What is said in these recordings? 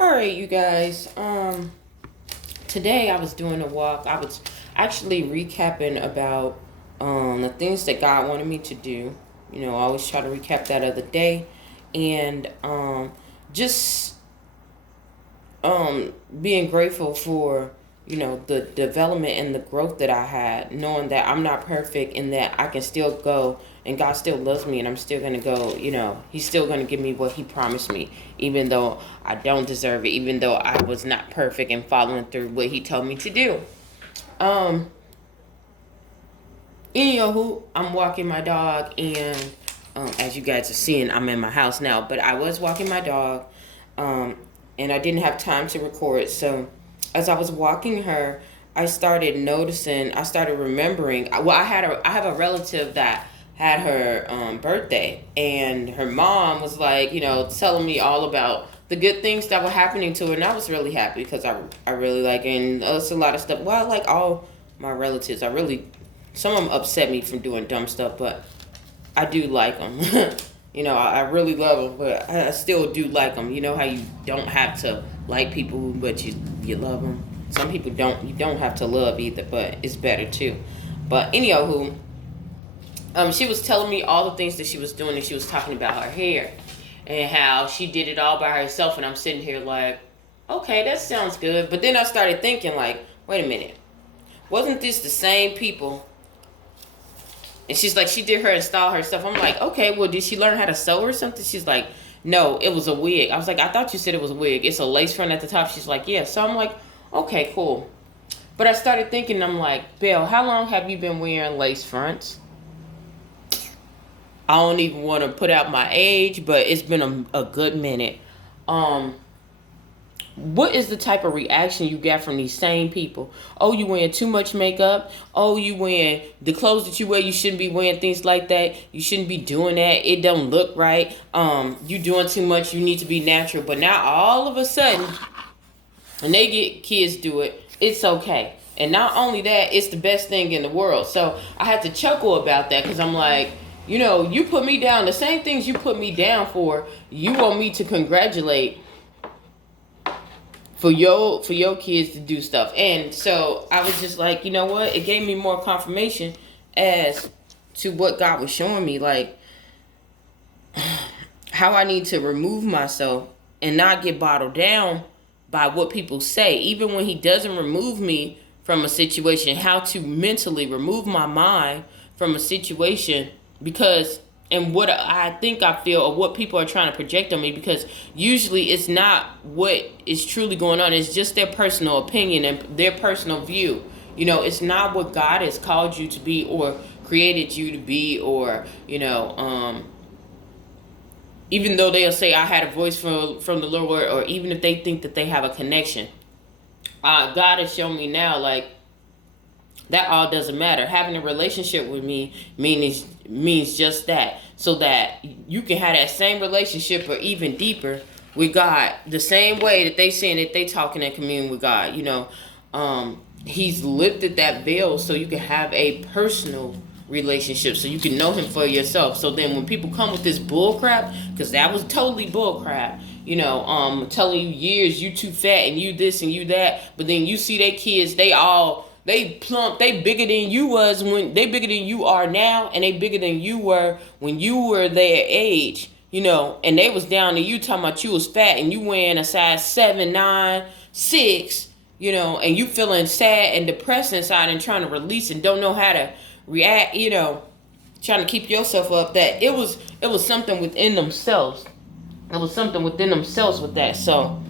All right, you guys. Today I was doing a walk. I was actually recapping about the things that God wanted me to do. I always try to recap that other day, and just being grateful for the development and the growth that I had, knowing that I'm not perfect and that I can still go and God still loves me and I'm still gonna go. He's still gonna give me what He promised me, even though I don't deserve it, even though I was not perfect and following through what He told me to do. Um, Anywho, I'm walking my dog, and as you guys are seeing, I'm in my house now. But I was walking my dog, um, and I didn't have time to record. So, as I was walking her, I started noticing. I started remembering. Well, I have a relative that had her birthday, and her mom was like, telling me all about the good things that were happening to her, and I was really happy because I really like her, and it's a lot of stuff. Well, I like all my relatives. I really some of them upset me from doing dumb stuff, but I do like them. I really love them, but I still do like them. You know how you don't have to like people, but you love them. Some people don't. You don't have to love either, but it's better too. But anyhow, she was telling me all the things that she was doing, and she was talking about her hair and how she did it all by herself. And I'm sitting here like, okay, that sounds good. But then I started thinking like, wait a minute, wasn't this the same people? And she's like, she did her install her stuff. I'm like, okay, well, did she learn how to sew or something? She's like, no, it was a wig. I was like, I thought you said it was a wig. It's a lace front at the top. She's like, yeah. So I'm like, okay, cool. But I started thinking, I'm like, Belle, how long have you been wearing lace fronts? I don't even want to put out my age, but it's been a good minute. Um, what is the type of reaction you get from these same people? Oh, you wearing too much makeup. Oh, you wearing the clothes that you wear. You shouldn't be wearing things like that. You shouldn't be doing that. It don't look right. You doing too much. You need to be natural. But now all of a sudden, when they get kids do it, it's okay. And not only that, it's the best thing in the world. So I had to chuckle about that because I'm like, you put me down. The same things you put me down for, you want me to congratulate for your kids to do stuff. And so I was just like, you know what? It gave me more confirmation as to what God was showing me, like how I need to remove myself and not get bottled down by what people say. Even when He doesn't remove me from a situation, how to mentally remove my mind from a situation, because and what I think I feel or what people are trying to project on me, because usually it's not what is truly going on. It's just their personal opinion and their personal view. It's not what God has called you to be or created you to be, or even though they'll say I had a voice from the Lord, or even if they think that they have a connection. God has shown me now, like, that all doesn't matter. Having a relationship with me means just that, so that you can have that same relationship or even deeper with God, the same way that they saying that they talking and communing with God. He's lifted that veil so you can have a personal relationship, so you can know Him for yourself. So then when people come with this bull crap, because that was totally bull crap, telling you years you too fat and you this and you that, but then you see their kids, they plump, they bigger than you was when they bigger than you are now, and they bigger than you were when you were their age, and they was down to you talking about you was fat and you wearing a size 7, 9, 6, and you feeling sad and depressed inside and trying to release and don't know how to react, trying to keep yourself up. That it was something within themselves. It was something within themselves with that. So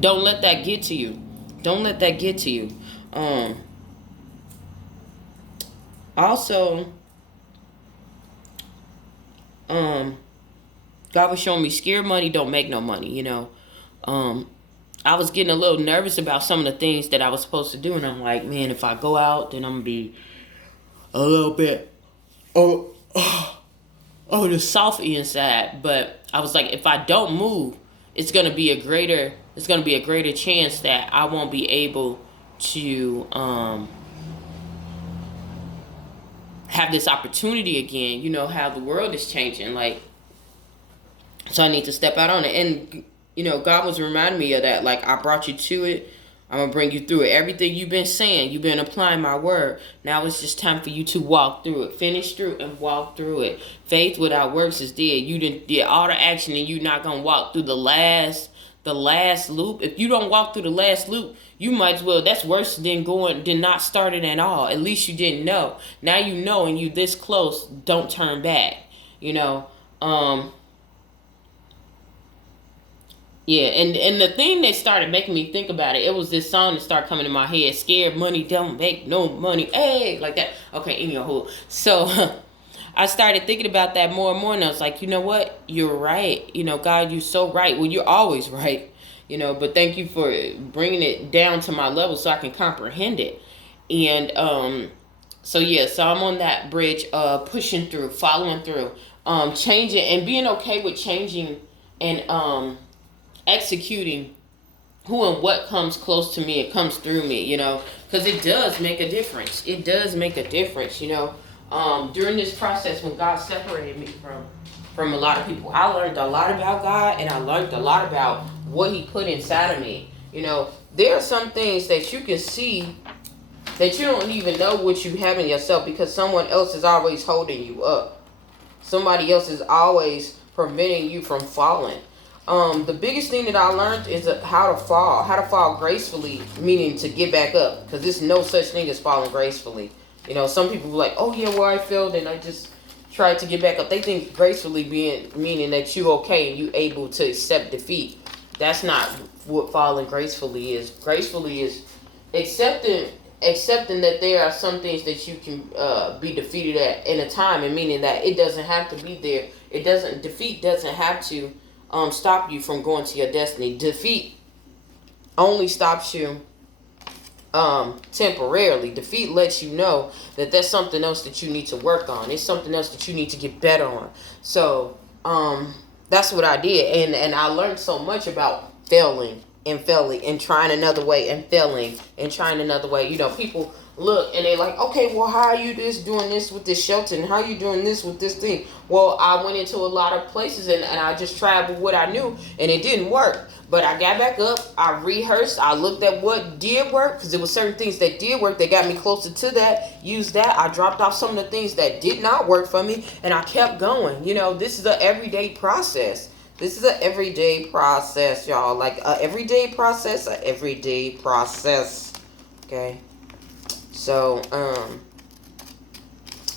don't let that get to you. Don't let that get to you. Also, God was showing me scared money don't make no money. I was getting a little nervous about some of the things that I was supposed to do, and I'm like, man, if I go out, then I'm gonna be a little bit the soft inside. But I was like, if I don't move, it's gonna be a greater chance that I won't be able to have this opportunity again. How the world is changing, like, so I need to step out on it. And God was reminding me of that. Like, I brought you to it. I'm going to bring you through it. Everything you've been saying, you've been applying my word. Now it's just time for you to walk through it. Finish through and walk through it. Faith without works is dead. You did all the action and you're not going to walk through the last loop. If you don't walk through the last loop, you might as well. That's worse than not starting at all. At least you didn't know. Now you know, and you this close. Don't turn back. You know. Yeah, and the thing that started making me think about it, it was this song that started coming in my head. Scared money don't make no money. Hey, like that. Okay, anywho. So I started thinking about that more and more, and I was like, you know what? You're right. God, you're so right. Well, you're always right. But thank you for bringing it down to my level so I can comprehend it. And so yeah, so I'm on that bridge, pushing through, following through, changing, and being okay with changing, and executing who and what comes close to me and comes through me, because it does make a difference. It does make a difference, during this process when God separated me from a lot of people. I learned a lot about God, and I learned a lot about what he put inside of me. There are some things that you can see that you don't even know what you have in yourself, because someone else is always holding you up. Somebody else is always preventing you from falling. The biggest thing that I learned is how to fall gracefully, meaning to get back up, because there's no such thing as falling gracefully. Some people are like, oh yeah, well, I failed and I just tried to get back up. They think gracefully meaning that you okay and you able to accept defeat. That's not what falling gracefully is. Gracefully is accepting that there are some things that you can be defeated at in a time, and meaning that it doesn't have to be there. Defeat doesn't have to stop you from going to your destiny. Defeat only stops you temporarily. Defeat lets you know that there's something else that you need to work on. It's something else that you need to get better on. So that's what I did, and I learned so much about failing and trying another way, and failing and trying another way. People look and they like, okay, well, how are you doing this with this shelter, and how are you doing this with this thing? Well, I went into a lot of places and I just tried with what I knew, and it didn't work. But I got back up, I rehearsed, I looked at what did work, because there were certain things that did work that got me closer to that. Used that. I dropped off some of the things that did not work for me, and I kept going. This is an everyday process. This is an everyday process, y'all. Like a everyday process, Okay. So,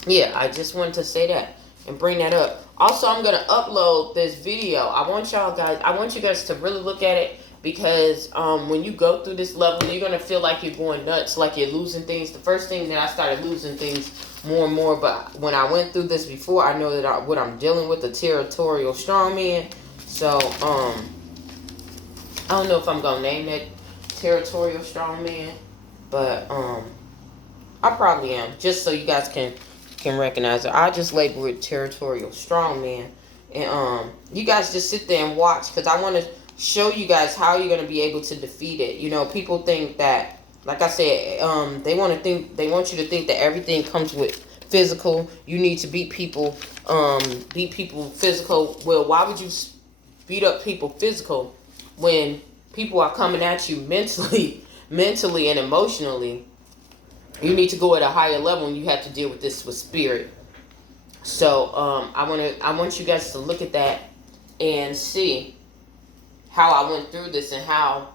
yeah, I just wanted to say that and bring that up. Also, I'm going to upload this video. I want you guys to really look at it, because when you go through this level, you're going to feel like you're going nuts, like you're losing things. The first thing that I started losing things more and more, but when I went through this before, I know that what I'm dealing with, the territorial strongman. So, I don't know if I'm going to name that territorial strongman, but I probably am, just so you guys can recognize it. I just label it territorial strongman, and you guys just sit there and watch, because I want to show you guys how you're going to be able to defeat it. People think that, like I said, they want you to think that everything comes with physical. You need to beat people physical. Well, why would you beat up people physical when people are coming at you mentally and emotionally? You need to go at a higher level, and you have to deal with this with spirit. So I want you guys to look at that and see how I went through this, and how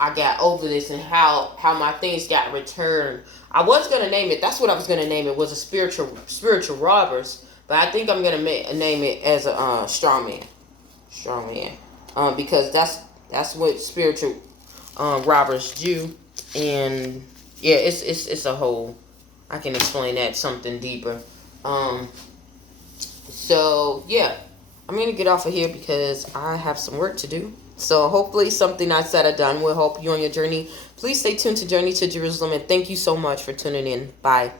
I got over this, and how my things got returned. I was gonna name it. That's what I was gonna name it. Was a spiritual robbers, but I think I'm gonna name it as a strongman, because that's what spiritual robbers do. And yeah, it's a whole. I can explain that something deeper. So yeah, I'm gonna get off of here because I have some work to do. So hopefully something I said or done will help you on your journey. Please stay tuned to Journey to Jerusalem, and thank you so much for tuning in. Bye.